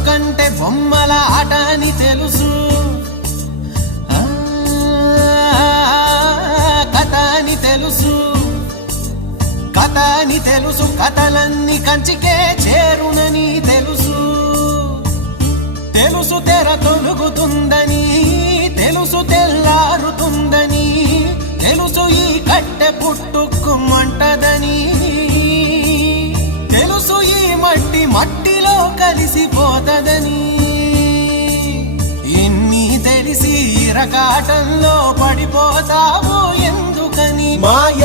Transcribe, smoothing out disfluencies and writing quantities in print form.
బతుకంటే బొమ్మల ఆట అని తెలుసు, కథ అని తెలుసు, కథ అని తెలుసు, కథలన్నీ కంచికే చేరునని తెలుసు, తెలుసు తెర తొలుగుతుందని, తెలుసు తెల్లారుతుందని, తెలుసు ఈ కట్టె పుట్టుకుమంటదని, తెలుసు ఈ మట్టి మట్టిలో కలిసిపోతదని. ఎన్ని తెలిసి ఇరకాటంలో పడిపోతావు ఎందుకని? మాయ